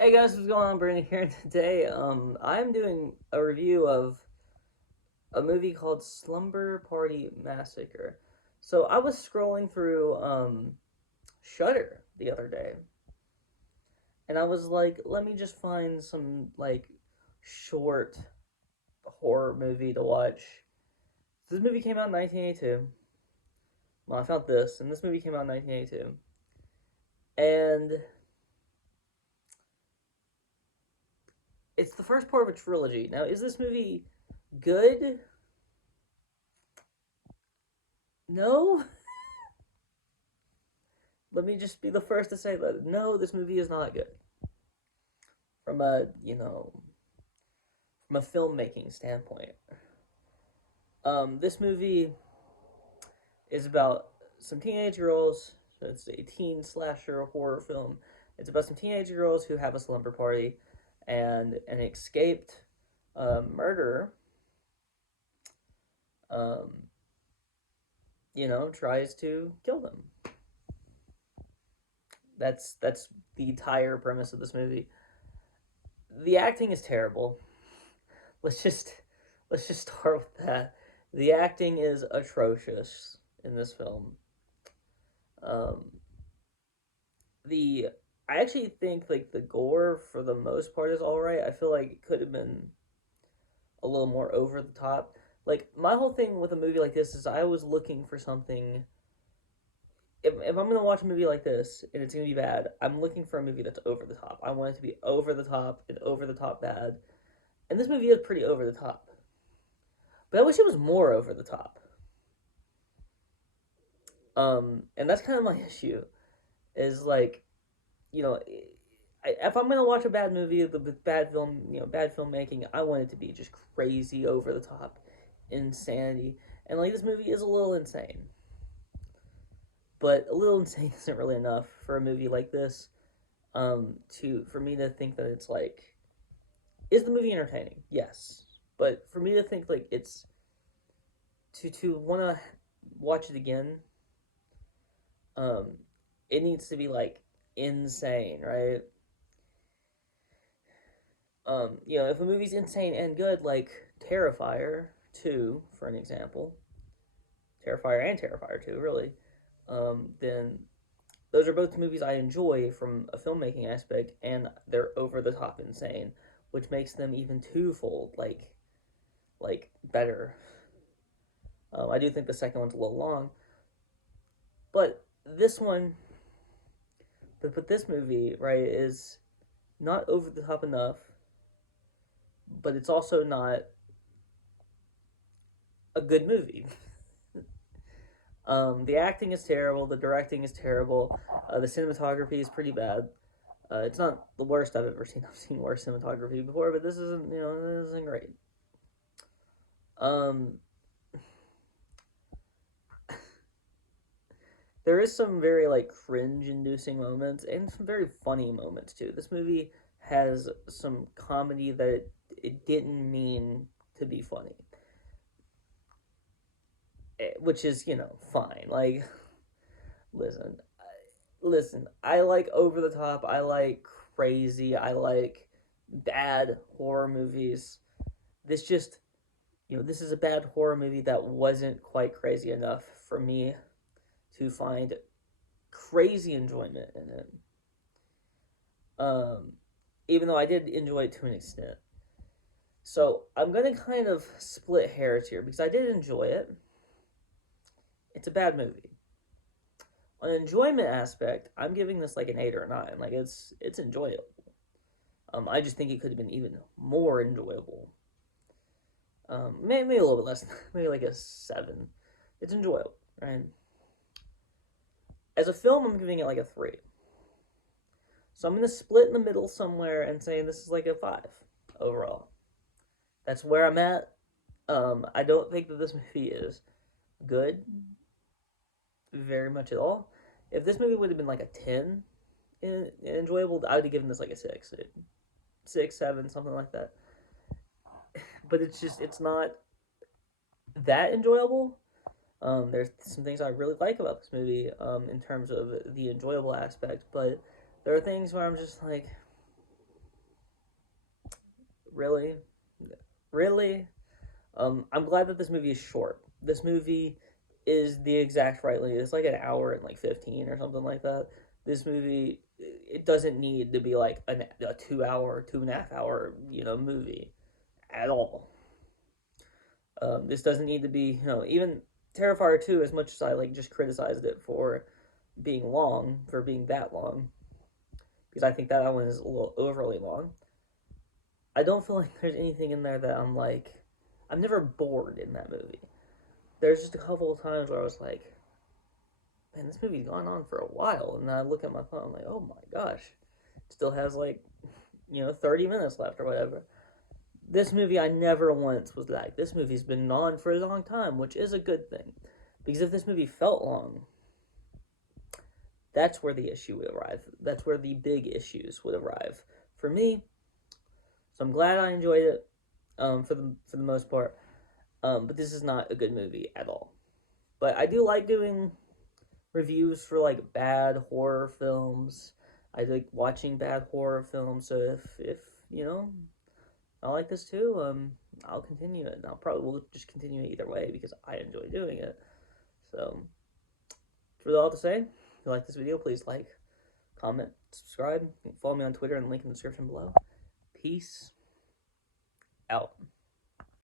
Hey guys, what's going on? Brandon here today. I'm doing a review of a movie called Slumber Party Massacre. So I was scrolling through Shudder the other day, and I was like, let me just find some short horror movie to watch. This movie came out in 1982. Well, I found this, and this movie came out in 1982, and it's the first part of a trilogy. Now, is this movie good? No. Let me just be the first to say that no, this movie is not good from a filmmaking standpoint. This movie is about some teenage girls. So it's a teen slasher horror film. It's about some teenage girls who have a slumber party, and an escaped murderer, um, tries to kill them. That's the entire premise of this movie. The acting is terrible. let's just let's just start with that. The acting is atrocious in this film. Um, the I actually think like the gore for the most part is all right. I feel like it could have been a little more over the top. Like my whole thing with a movie like this is I was looking for something. If I'm gonna watch a movie like this and it's gonna be bad, I'm looking for a movie that's over the top. I want it to be over the top and over the top bad. And this movie is pretty over the top. But I wish it was more over the top. And that's kind of my issue. Is like, you know, if I'm gonna watch a bad movie, the bad film, bad filmmaking, I want it to be just crazy, over the top, insanity. And like this movie is a little insane, but a little insane isn't really enough for a movie like this. To for me to think that it's like, is the movie entertaining? Yes, but for me to think like it's to want to watch it again, um, it needs to be like insane, right? If a movie's insane and good, like Terrifier 2, for an example, Terrifier and Terrifier 2, really, then those are both movies I enjoy from a filmmaking aspect, and they're over the top insane, which makes them even twofold, better. I do think the second one's a little long, but this one, but this movie, right, is not over the top enough, but it's also not a good movie. The acting is terrible. The directing is terrible. The cinematography is pretty bad. It's not the worst I've ever seen. I've seen worse cinematography before, but this isn't great. Um, there is some very like cringe-inducing moments and some very funny moments too. This movie has some comedy that it didn't mean to be funny, which is fine. Like, listen, listen. I like over the top. I like crazy. I like bad horror movies. This just this is a bad horror movie that wasn't quite crazy enough for me to find crazy enjoyment in it. Um, Even though I did enjoy it to an extent. So I'm gonna kind of split hairs here because I did enjoy it. It's a bad movie. On an enjoyment aspect, I'm giving this like an 8 or a 9. Like it's enjoyable. I just think it could have been even more enjoyable. Maybe a little bit less, maybe like a 7. It's enjoyable, right? As a film, I'm giving it like a 3. So I'm gonna split in the middle somewhere and say this is like a 5 overall. That's where I'm at. I don't think that this movie is good, very much at all. If this movie would have been like a 10 in enjoyable, I would have given this like a 6, 6, 7, something like that. But it's not that enjoyable. There's some things I really like about this movie, in terms of the enjoyable aspect, but there are things where I'm just like, Really? Really? I'm glad that this movie is short. This movie is the exact right length. It's like an hour and like 15 or something like that. This movie, it doesn't need to be like a 2 hour, 2.5 hour, movie at all. This doesn't need to be, even Terrifier 2, as much as I like just criticized it for being long, for being that long, because I think that one is a little overly long. I don't feel like there's anything in there that I'm never bored in that movie. There's just a couple of times where I was like, man, this movie's gone on for a while. And then I look at my phone, I'm like, oh my gosh, it still has 30 minutes left or whatever. This movie, I never once was like, this movie's been on for a long time, which is a good thing. Because if this movie felt long, that's where the issue would arrive. That's where the big issues would arrive for me. So I'm glad I enjoyed it, for the most part. But this is not a good movie at all. But I do like doing reviews for like bad horror films. I like watching bad horror films. So if I like this too, I'll continue it. And I'll probably will just continue it either way because I enjoy doing it. So that's really all to say. If you like this video, please like, comment, subscribe, follow me on Twitter and link in the description below. Peace out.